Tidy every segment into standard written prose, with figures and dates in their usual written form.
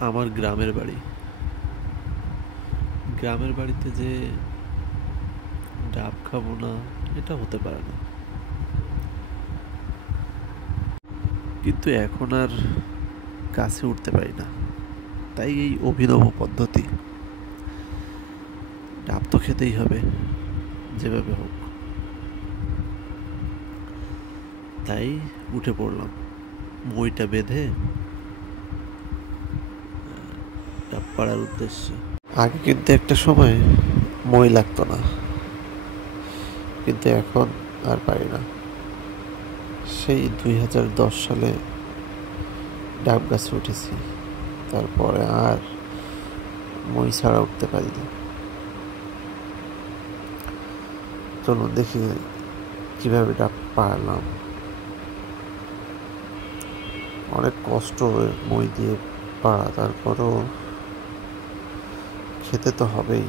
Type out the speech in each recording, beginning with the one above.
আমার গ্রামের বাড়ি। গ্রামের বাড়িতে যে ডাব খাবো না, এটা হতে পারে না। কিন্তু এখন আর গাছে উঠতে পারি না, তাই এই অভিনব পদ্ধতি। ডাব তো খেতেই হবে, যেভাবে হোক। তাই উঠে পড়লাম, মইটা বেঁধে ডাব পাড়ার উদ্দেশ্যে। আগে কিন্তু একটা সময় মই লাগতো না, কিন্তু এখন আর পারি না। সেই 2010 সালে ডাব গাছে উঠেছি, তারপরে আর মই ছাড়া উঠতে পারি না। চলুন দেখি কিভাবে ডাব পারলাম। অনেক কষ্ট মই দিয়ে পাড়া, তারপরও খেতে তো হবেই।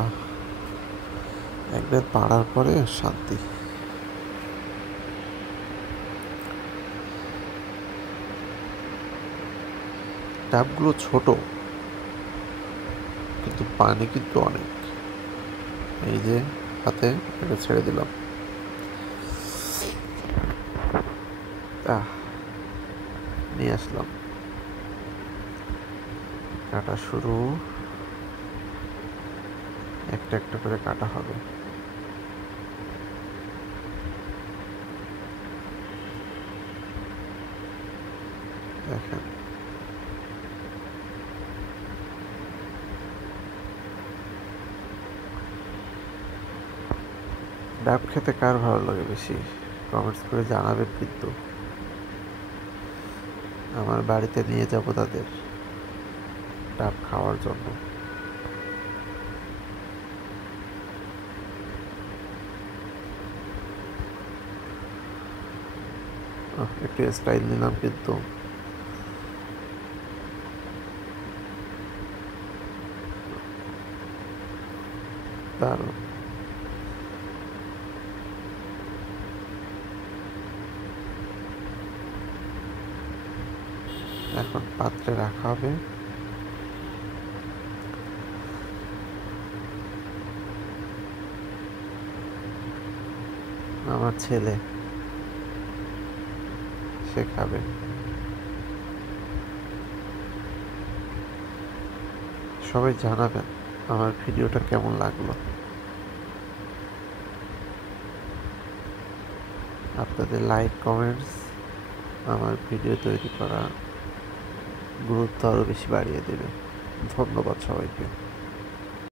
আহ, একবার পাড়ার পরে শান্তি। ডাবগুলো ছোট, কিন্তু পানি কিন্তু অনেক। এই যে হাতে এটা ছেড়ে দিলাম। নিয়ে আসলাম, কাটা শুরু। একটা একটা করে কাটা হবে। দেখেন, ডাব খেতে কার ভালো লাগে বেশি? কমেন্টস করে জানাবেন কিন্তু। আমার বাড়িতে নিয়ে যাব তাদের ডাব খাওয়ার জন্য। একটু স্টাইল নিলাম কিন্তু। দারুণ। এখন পাত্রে রাখা হবে। আমার ছেলে, সে খাবে। সবাই জানাবেন আমার ভিডিওটা কেমন লাগলো। আপনাদের লাইক কমেন্টস আমার ভিডিও তৈরি করা গুরুত্ব আরও বেশি বাড়িয়ে দেবে। ধন্যবাদ সবাইকে।